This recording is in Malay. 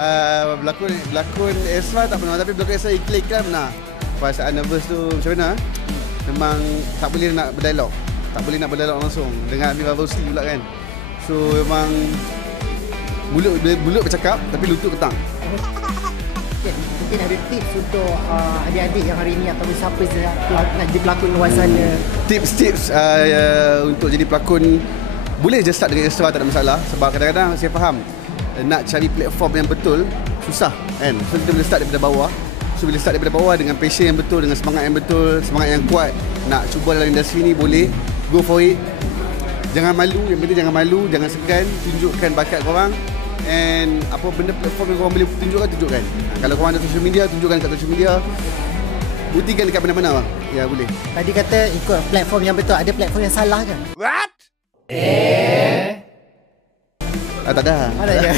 Berlakon extra tak pernah, tapi berlakon extra iklan pernah. Perasaan nervous tu macam mana? Memang tak boleh nak berdialog. Tak boleh nak berdialog langsung dengan Amirah Rosli pula kan. So memang mulut bercakap tapi lutut ketang. Okay, mungkin ada tips untuk adik-adik yang hari ni atau siapa nak jadi pelakon luar sana. Tips untuk jadi pelakon, boleh je start dengan extra, tak ada masalah. Sebab kadang-kadang saya faham nak cari platform yang betul susah kan. So kita boleh start daripada bawah. So bila start daripada bawah dengan passion yang betul, dengan semangat yang betul, semangat yang kuat, nak cuba dalam industri ni, boleh go for it. Jangan malu, yang penting jangan malu, jangan segan, tunjukkan bakat korang. And apa benda platform yang korang boleh tunjukkan. Kalau korang ada social media, tunjukkan kat social media. Buktikan dekat mana-mana. Ya, boleh. Tadi kata ikut platform yang betul, ada platform yang salah ke? What? Tak ada. Ada ya.